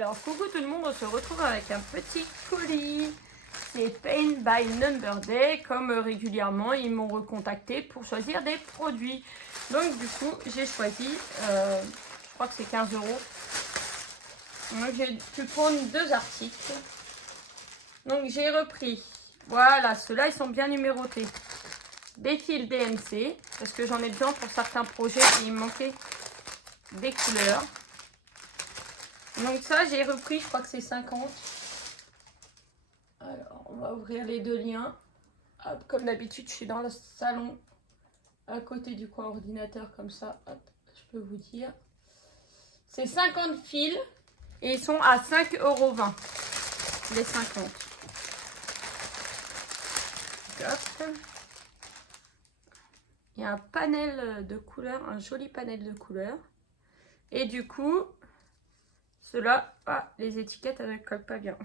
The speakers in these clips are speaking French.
Alors, coucou tout le monde, on se retrouve avec un petit colis. C'est Paint by Number Day. Comme régulièrement, ils m'ont recontacté pour choisir des produits. Donc, du coup, j'ai choisi, je crois que c'est 15 €. Donc, j'ai pu prendre 2 articles. Donc, j'ai repris, voilà, ceux-là, ils sont bien numérotés. Des fils DMC, parce que j'en ai besoin pour certains projets et il me manquait des couleurs. Donc ça, j'ai repris, je crois que c'est 50. Alors, on va ouvrir les 2 liens. Hop, comme d'habitude, je suis dans le salon, à côté du coin ordinateur, comme ça. Hop, je peux vous dire. C'est 50 fils et ils sont à 5,20 €, les 50. Hop. Il y a un panel de couleurs, un joli panel de couleurs. Et du coup, ceux-là, les étiquettes, elles ne collent pas bien.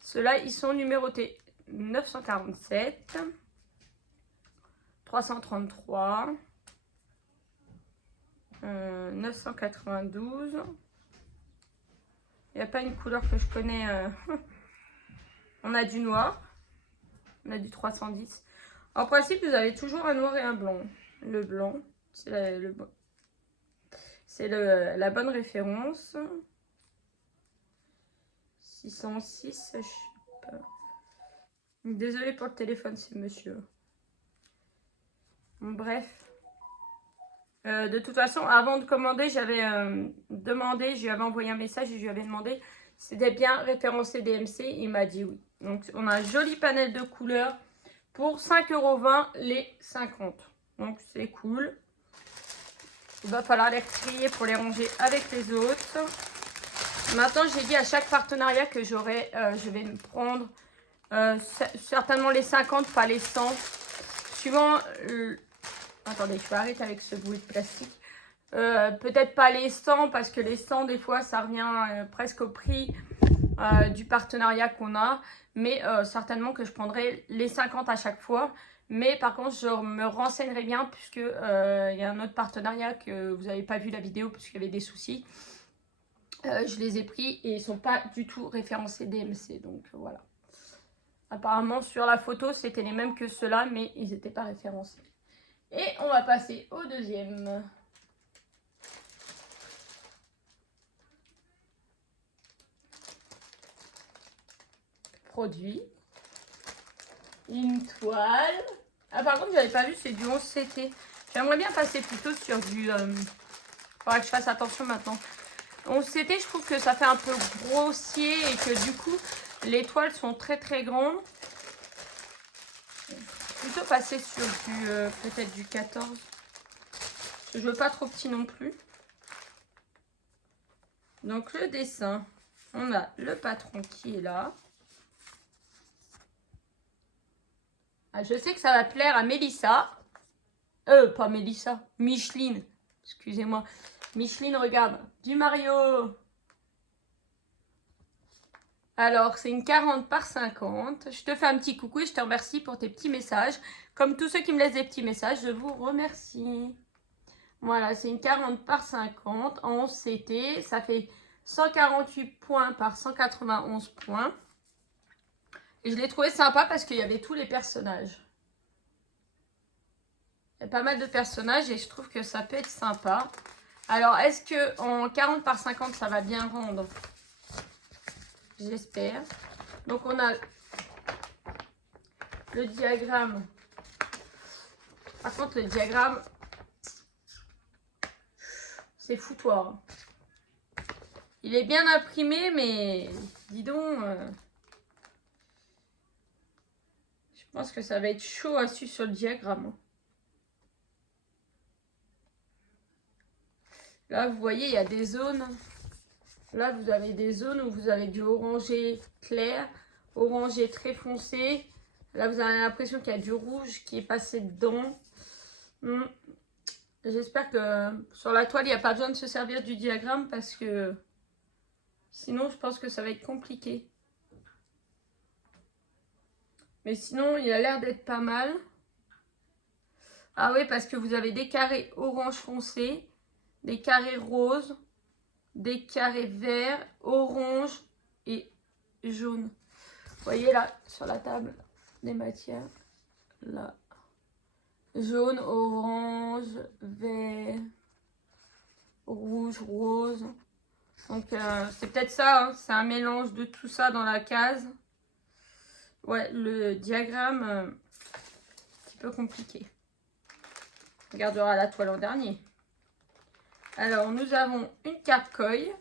Ceux-là, ils sont numérotés 947, 333, 992. Il n'y a pas une couleur que je connais. On a du noir, on a du 310. En principe, vous avez toujours un noir et un blanc. Le blanc, c'est la bonne référence. 606, je sais pas. Désolée pour le téléphone, c'est monsieur. Bref. De toute façon, avant de commander, j'avais demandé, je lui avais envoyé un message et je lui avais demandé si c'était bien référencé DMC. Il m'a dit oui. Donc, on a un joli panel de couleurs pour 5,20 € les 50. Donc, c'est cool. Il va falloir les retrier pour les ranger avec les autres. Maintenant, j'ai dit à chaque partenariat que j'aurai, je vais me prendre certainement les 50, pas les 100. Suivant... Attendez, je vais arrêter avec ce bruit de plastique. Peut-être pas les 100, parce que les 100, des fois, ça revient presque au prix du partenariat qu'on a. Mais certainement que je prendrai les 50 à chaque fois. Mais par contre, je me renseignerai bien, puisque il y a un autre partenariat que vous n'avez pas vu la vidéo, puisqu'il y avait des soucis. Je les ai pris et ils ne sont pas du tout référencés DMC. Donc voilà. Apparemment, sur la photo, c'était les mêmes que ceux-là, mais ils n'étaient pas référencés. Et on va passer au deuxième. Produit. Une toile. Ah, par contre, je n'avais pas vu, c'est du 11CT. J'aimerais bien passer plutôt sur du... faudra que je fasse attention maintenant. 11CT, je trouve que ça fait un peu grossier et que du coup, les toiles sont très très grandes. Plutôt passer sur du peut-être du 14. Je veux pas trop petit non plus. Donc le dessin, on a le patron qui est là. Ah, je sais que ça va plaire à Mélissa. Pas Mélissa, Micheline. Excusez-moi. Micheline, regarde. Du Mario. Alors, c'est une 40 par 50. Je te fais un petit coucou et je te remercie pour tes petits messages. Comme tous ceux qui me laissent des petits messages, je vous remercie. Voilà, c'est une 40 par 50 en 11CT. Ça fait 148 points par 191 points. Et je l'ai trouvé sympa parce qu'il y avait tous les personnages. Il y a pas mal de personnages et je trouve que ça peut être sympa. Alors, est-ce que en 40 par 50, ça va bien rendre? J'espère. Donc, on a le diagramme. Par contre, le diagramme, c'est foutoir. Il est bien imprimé, mais dis donc, je pense que ça va être chaud à suivre sur le diagramme. Là, vous voyez, il y a des zones. Là, vous avez des zones où vous avez du orangé clair, orangé très foncé. Là, vous avez l'impression qu'il y a du rouge qui est passé dedans. J'espère que sur la toile, il n'y a pas besoin de se servir du diagramme parce que sinon, je pense que ça va être compliqué. Mais sinon, il a l'air d'être pas mal. Ah oui, parce que vous avez des carrés orange foncé, des carrés roses, des carrés verts, orange et jaune. Vous voyez là, sur la table des matières, là, jaune, orange, vert, rouge, rose. Donc c'est peut-être ça, hein, c'est un mélange de tout ça dans la case. Ouais, le diagramme, un petit peu compliqué. On gardera la toile en dernier. Alors, nous avons une carte Koi.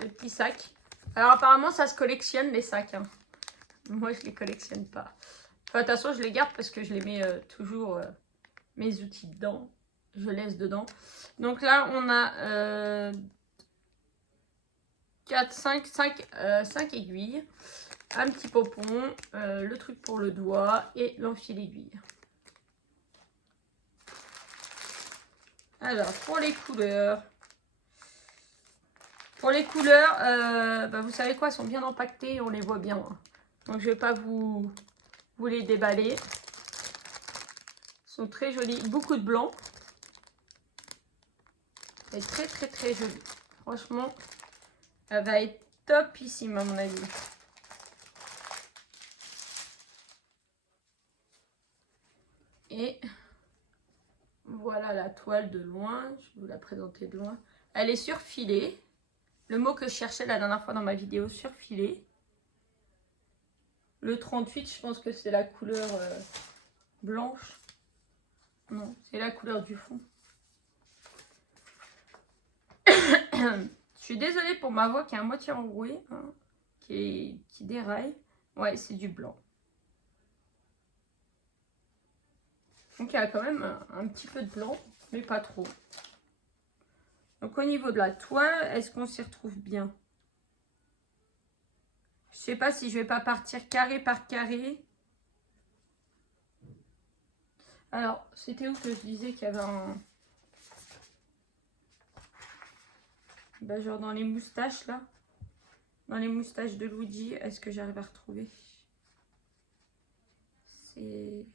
Le petit sac. Alors, apparemment, ça se collectionne, les sacs. Hein. Moi, je les collectionne pas. Enfin, de toute façon, je les garde parce que je les mets toujours mes outils dedans. Je laisse dedans. Donc là, on a 5 aiguilles. Un petit popon, le truc pour le doigt et l'enfil aiguille. Alors, pour les couleurs, vous savez quoi, elles sont bien empaquetées, on les voit bien. Hein. Donc, je ne vais pas vous les déballer. Elles sont très jolies, beaucoup de blanc. Elle est très, très, très jolie. Franchement, elle va être topissime à mon avis. Et voilà la toile de loin. Je vais vous la présenter de loin. Elle est surfilée. Le mot que je cherchais la dernière fois dans ma vidéo, surfilé. Le 38, je pense que c'est la couleur blanche. Non, c'est la couleur du fond. Je suis désolée pour ma voix qui est à moitié enrouée, hein, qui déraille. Ouais, c'est du blanc. Donc il y a quand même un petit peu de blanc, mais pas trop. Donc au niveau de la toile, est-ce qu'on s'y retrouve bien? Je sais pas si je vais pas partir carré par carré. Alors, c'était où que je disais qu'il y avait un... Ben, genre dans les moustaches là. Dans les moustaches de Luigi, est-ce que j'arrive à retrouver? C'est...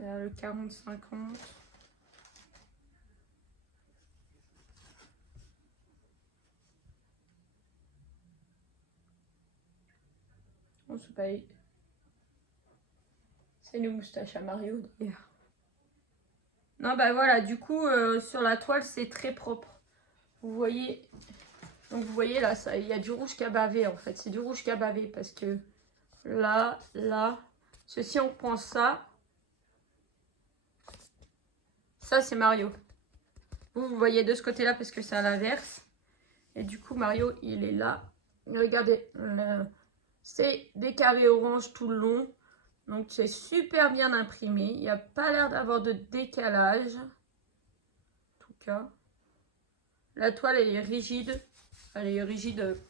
le 40-50. On se paye. C'est une moustache à Mario d'ailleurs. Non, bah voilà, du coup, sur la toile, c'est très propre. Vous voyez, donc vous voyez là, il y a du rouge qui a bavé en fait. C'est du rouge qui a bavé parce que là, ceci on prend ça. Ça c'est Mario. Vous voyez de ce côté-là parce que c'est à l'inverse. Et du coup, Mario, il est là. Regardez, c'est des carrés orange tout le long. Donc c'est super bien imprimé. Il n'y a pas l'air d'avoir de décalage. En tout cas. La toile, elle est rigide. Elle est rigide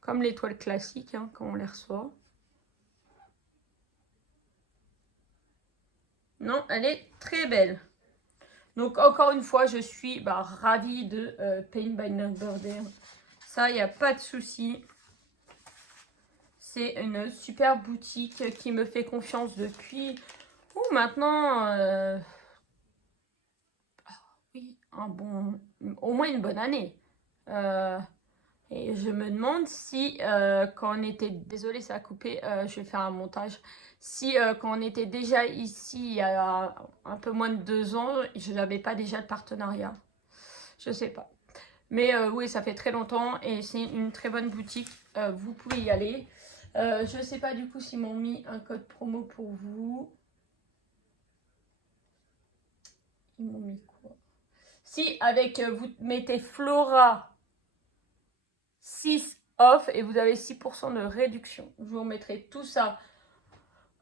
comme les toiles classiques hein, quand on les reçoit. Non, elle est très belle. Donc encore une fois, je suis ravie de Paint by Number Day. Ça, il n'y a pas de souci. C'est une super boutique qui me fait confiance depuis maintenant oui, au moins une bonne année. Et je me demande si quand on était, désolée ça a coupé, je vais faire un montage, si quand on était déjà ici il y a un peu moins de 2 ans, je n'avais pas déjà de partenariat. Je sais pas. Mais oui, ça fait très longtemps et c'est une très bonne boutique. Vous pouvez y aller. Je ne sais pas du coup s'ils m'ont mis un code promo pour vous. Ils m'ont mis quoi? Si avec vous mettez Flora 6 off et vous avez 6% de réduction. Je vous remettrai tout ça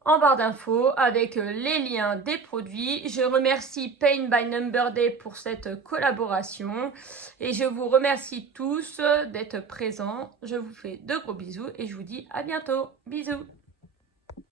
en barre d'infos avec les liens des produits. Je remercie Paint by Number Day pour cette collaboration et je vous remercie tous d'être présents. Je vous fais de gros bisous et je vous dis à bientôt. Bisous.